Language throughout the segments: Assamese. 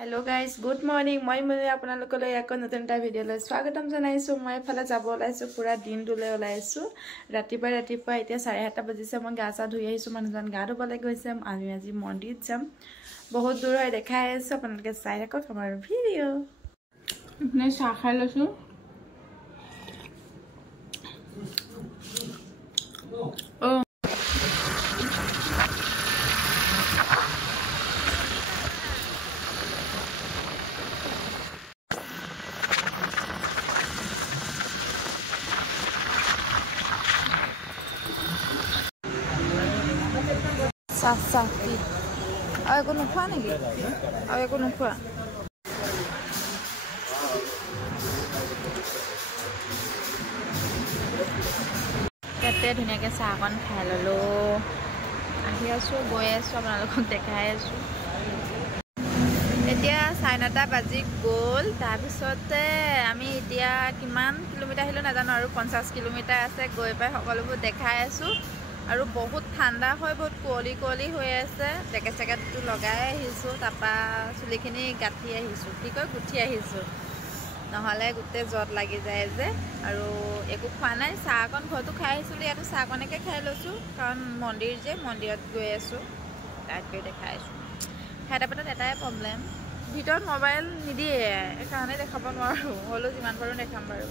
हेलो गाइस गुड मॉर्निंग मैं आपनालोकলৈ एक नतुन এটা ভিডিঅলৈ স্বাগতম জনাইছো মই এফালে যাব ওলাইছো পুৰা দিনটোলৈ ওলাইছো ৰাতিপুৱা এতিয়া 7:30 বাজিছে মই গা চা ধুই আহিছো মানুহজন গা ধুবলৈ গৈছে আমি আজি মন্দিৰত যাম বহুত দূৰ হৈ দেখাই আছো আপোনালোকে চাই থাকক আমাৰ ভিডিঅ' ইনে চাহ খাই লৈছো Safi. Ay, ko nukwa niki. Ay, ko nukwa. Kete dhuniake saakon khai lolo. Ahi asu goi asu apnalokok dekhai asu. Etia 9:30 baji gol tar pisote ami etia kiman kilometer hilo najano aru 50 kilometer ase goi pai hokolobu dekhai asu. আৰু বহুত ঠাণ্ডা হয় বহুত কোলি হৈ আছে জেকেটটো লগাই আহিছো তাপা চুলিখিনি গাঠি আহিছো কি কয় গুঠি আহিছো নহলে গুতে জট লাগি যায় যে আৰু একো খোৱা নাই চাহকন ঘৰটো খাই আহিছিলো ইয়াতো চাহকনকে খাই লৈছো কাৰণ মন্দিৰ যে মন্দিৰত গৈ আছো তাকে দেখাই আছো খাইটা পেটত এটাই প্ৰবলেম ভিতৰত মোবাইল নিদিয়ে একাৰণে দেখাব নোৱাৰো হলো যিমান পাৰো দেখাম বাৰু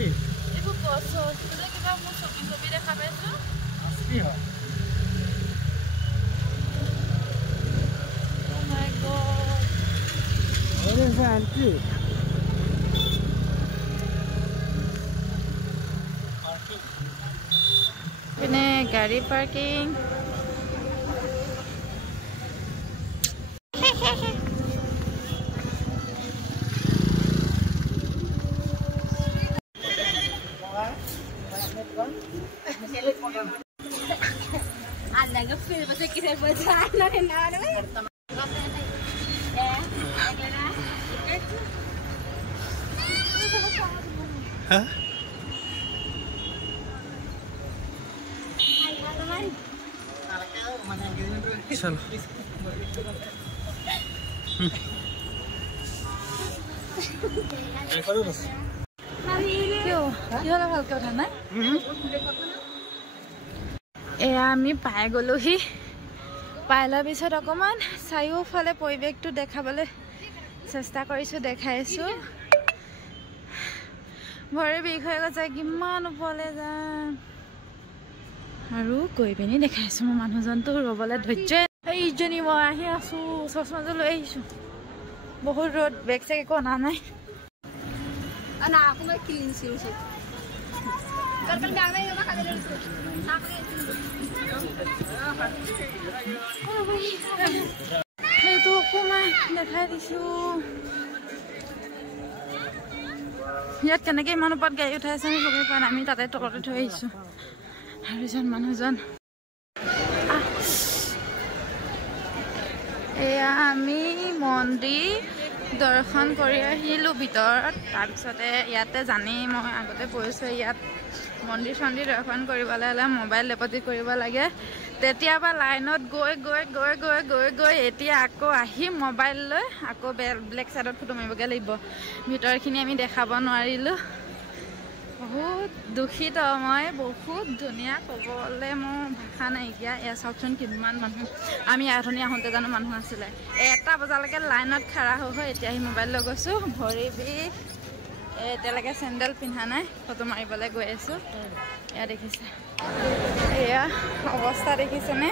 এইবোৰ গছ কিবা মোৰ ছবি দেখা পাইছো কি হয় Oh my god What is that too? Pine gari parking Ada film pasal kisah berjalan nak nak Hah? Chalo. কিহলে ভালকে উঠা নাই এয়া আমি পাই গলোহি পাই লোৱাৰ পিছত অকণমান চাৰিওফালে পৰিৱেশটো দেখাবলৈ চেষ্টা কৰিছোঁ দেখাইছোঁ ভৰি বিষ হৈ গৈছে কিমান ওপৰলৈ যাম আৰু গৈ পিনি দেখাইছোঁ মোৰ মানুহজনটো ৰ'বলৈ ধৈৰ্য এইজনী মই আহি আছোঁ চশমাযোৰ লৈ আহিছোঁ বহুত ৰ'দ বেগ চেগ একো অনা নাই Anak aku mau killing sih. Kalau dah main apa kalian dulu? সেইটো অকণমান দেখাই দিছোঁ ইয়াত কেনেকৈ ইমান ওপৰত গাড়ী উঠাইছে আমি গমেই পোৱা নাই আমি তাতে তলতে থৈ আহিছোঁ আৰু এজন মানুহজন এয়া আমি মন্দিৰ দৰ্শন কৰি আহিলোঁ ভিতৰত তাৰপিছতে ইয়াতে জানেই মই আগতে কৈছোঁ ইয়াত মন্দিৰ চন্দিৰ দৰ্শন কৰিবলৈ হ'লে মোবাইল ডিপজিট কৰিব লাগে তেতিয়াবা লাইনত গৈ গৈ গৈ গৈ গৈ গৈ এতিয়া আকৌ আহি মোবাইল লৈ আকৌ ব্লেক চাইডত ফটো মাৰিবগৈ লাগিব ভিতৰখিনি আমি দেখাব নোৱাৰিলোঁ বহুত দুখিত মই বহুত ধুনীয়া ক'বলৈ মোৰ ভাষা নাইকিয়া এয়া চাওকচোন কিমান মানুহ আমি আঠনি আহোঁতে জানো মানুহ আছিলে 1টা বজালৈকে লাইনত খাৰা হৈ এতিয়া আহি মোবাইল লৈ গৈছোঁ ভৰি বিষ এতিয়ালৈকে চেণ্ডেল পিন্ধা নাই ফটো মাৰিবলৈ গৈ আছোঁ এয়া দেখিছে এয়া অৱস্থা দেখিছেনে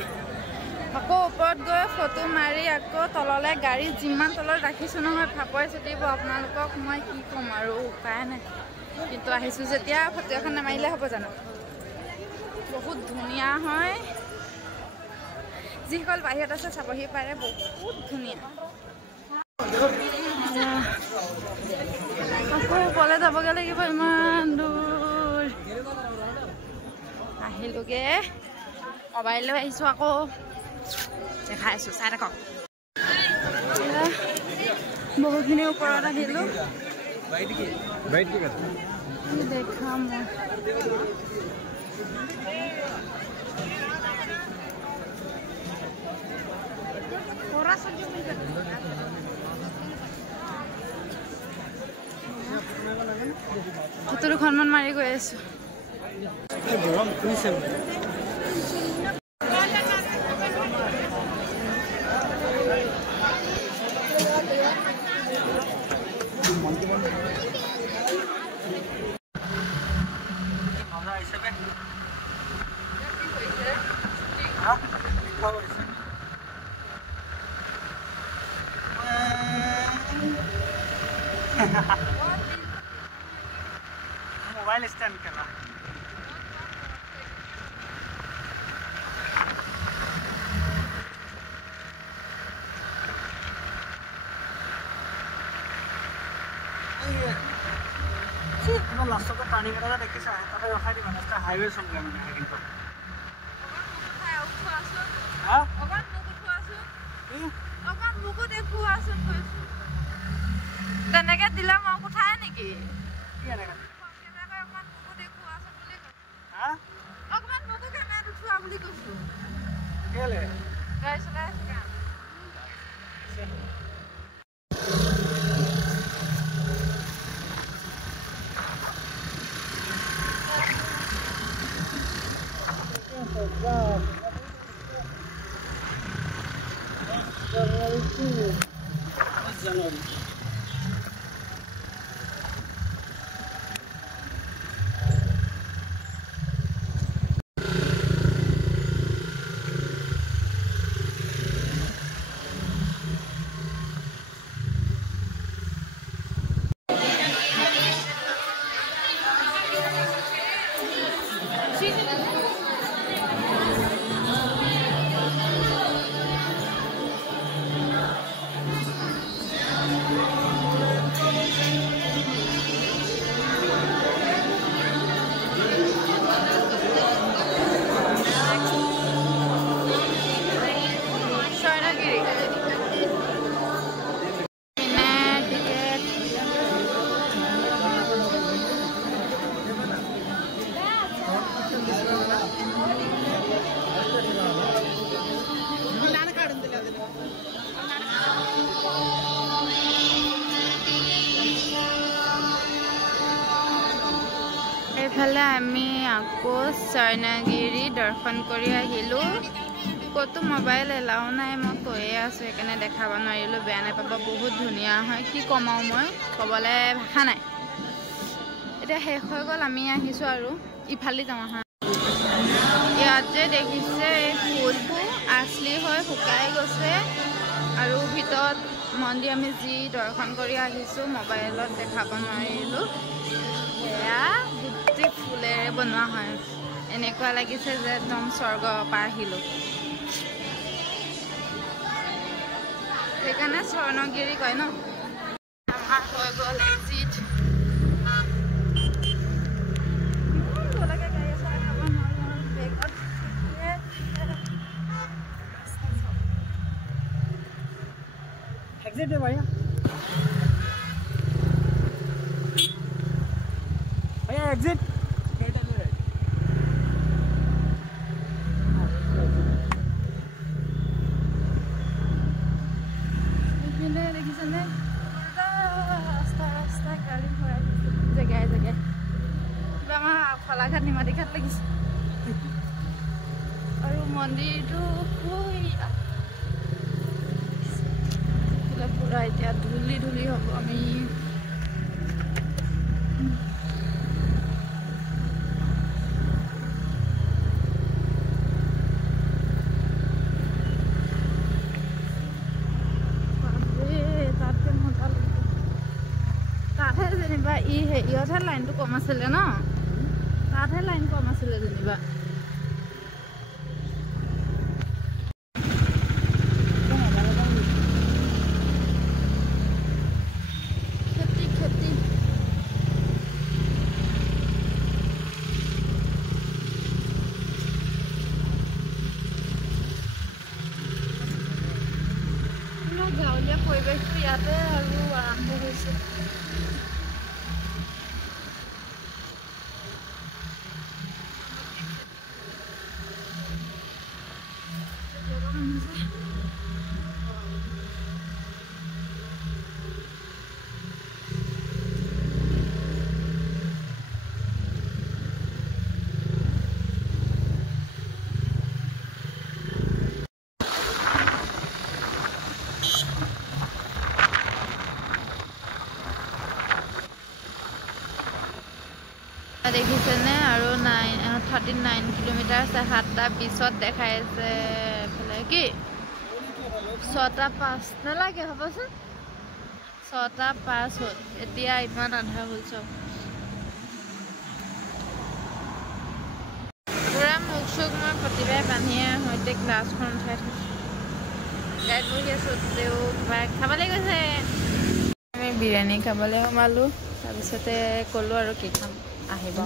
আকৌ ওপৰত গৈ ফটো মাৰি আকৌ তললৈ গাড়ী যিমান তলত ৰাখিছোঁ নহয় ফাপৰে চুটিব আপোনালোকক মই কি ক'ম আৰু উপায় নাই কিন্তু আহিছোঁ যেতিয়া ফটো এখন নামাৰিলে হ'ব জানো বহুত ধুনীয়া হয় যিসকল বাহিৰত আছে চাবহি পাৰে বহুত ধুনীয়া আকৌ ওপৰলৈ যাবগৈ লাগিব ইমান দূৰ আহিলোগে মোবাইল লৈ আহিছোঁ আকৌ দেখাই আছোঁ চাই থাকক বহুতখিনি ওপৰত আহিলোঁ দেখাম ফটো দুখনমান মাৰি গৈ আছোঁ मोबाइल स्टैंड करना लास्ट को टार्निंग এটা দেখিছা তাতে ৰখাই দিবা নেক্সট হাইৱে চল গৈ মানে কিন্তু হ্যাঁ অকণ মুকু দেখুৱাচোন কৈছোঁ তেনেকে দিলে মই উঠাই নেকি কি এনেকা অকণমান মুকু দেখুৱাচোন বুলি কৈছোঁ হ্যাঁ অকণমান মুকু কেমেৰাত উঠোৱা বুলি কৈছোঁ কেলে গাড়ী চলাই আছোঁ এইফালে আমি আকৌ স্বৰ্ণগিৰি দৰ্শন কৰি আহিলোঁ। ক'তো মোবাইল এলাও নাই, মই কৈয়ে আছোঁ, সেইকাৰণে দেখাব নোৱাৰিলোঁ, বেয়া নাপাব। বহুত ধুনীয়া হয়, কি ক'ম আৰু মই ক'বলৈ ভাষা নাই। এতিয়া শেষ হৈ গ'ল, আমি আহিছোঁ আৰু ইফালে যাওঁ আহা। ইয়াত যে দেখিছে এই ফুলবোৰ আচলি হৈ শুকাই গৈছে আৰু ভিতৰত মন্দিৰ আমি যি দৰ্শন কৰি আহিছোঁ মোবাইলত দেখাব নোৱাৰিলোঁ। সেয়া গোটেই ফুলেৰে বনোৱা হয়, এনেকুৱা লাগিছে যে একদম স্বৰ্গ পাৰ আহিলোঁ। সেইকাৰণে স্বৰ্ণগিৰি কয় ন। আমাৰ হৈ গ'ল এক্সিট। एग्जिट है भैया भैया एग्जिट দেখিছেনে ৰাস্তা ৰাস্তা গাড়ী ভৰাই জেগাই জেগাই। কিবা আমাৰ ফলাঘাট নিমাতীঘাট লাগিছে আৰু মন্দিৰটো পুৰা এতিয়া ধূলি ধূলি হ'ব। আমি তাতহে যেনিবা হেৰিয়তহে লাইনটো কম আছিলে ন, তাতহে লাইন কম আছিলে যেনিবা। খেতি খেতি গাঁৱলীয়া পৰিৱেশটো ইয়াতে আৰু আৰম্ভ হৈছে। দেখিছেনে আৰু 39 কিলোমিটাৰ আছে। 7টা 20ত দেখাইছে এইফালে কি 6টা 5 নালাগে হ'বচোন 6টা 5 হ'ল। এতিয়া ইমান আন্ধাৰ হ'ল চব। পুৰা মুখ চুখ মই প্ৰতিবাৰে বান্ধিয়ে সৈতে গ্লাছখন উঠাই থৈছোঁ। গাড়ীত বহি আছোঁ, তেও কিবা খাবলৈ গৈছে। আমি বিৰিয়ানী খাবলৈ সোমালোঁ, তাৰপিছতে ক'লোঁ আৰু কি খাম আহিব।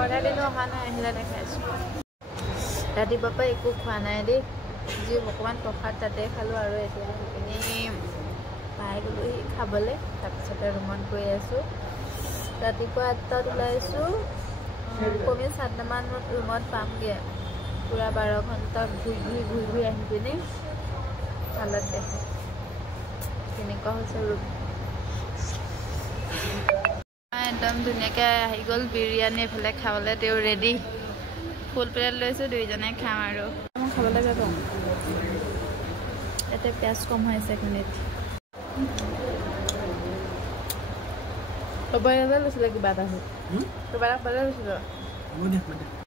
অৰ্ডাৰ দিলোঁ, অহা নাই, আহিলে দেখাইছোঁ। ৰাতিপুৱাৰ পৰা একো খোৱা নাই দেই, যি অকণমান প্ৰসাদ তাতে খালোঁ আৰু এতিয়া সেইখিনি পাই গ'লোহি খাবলৈ। তাৰপিছতে ৰুমত গৈ আছোঁ। ৰাতিপুৱা 8টাত ওলাইছোঁ, কমে 7টামান ৰুমত পামগৈ। পুৰা 12 ঘণ্টা ঘূৰি আহি পিনি হালত দেখে কেনেকুৱা হৈছে ৰুম। একদম ধুনীয়াকৈ আহি গ'ল বিৰিয়ানী এইফালে খাবলৈ। তেওঁ ৰেডি, ফুল প্লেট লৈছোঁ, দুইজনে খাম আৰু মই খাবলৈ বেয়া পাওঁ। ইয়াতে পিঁয়াজ কম হৈ আছে এইখিনিত। ল'ব লৈছিলে কিবা এটা হ'ল, কিবা এটা খাবলৈ লৈছিলোঁ।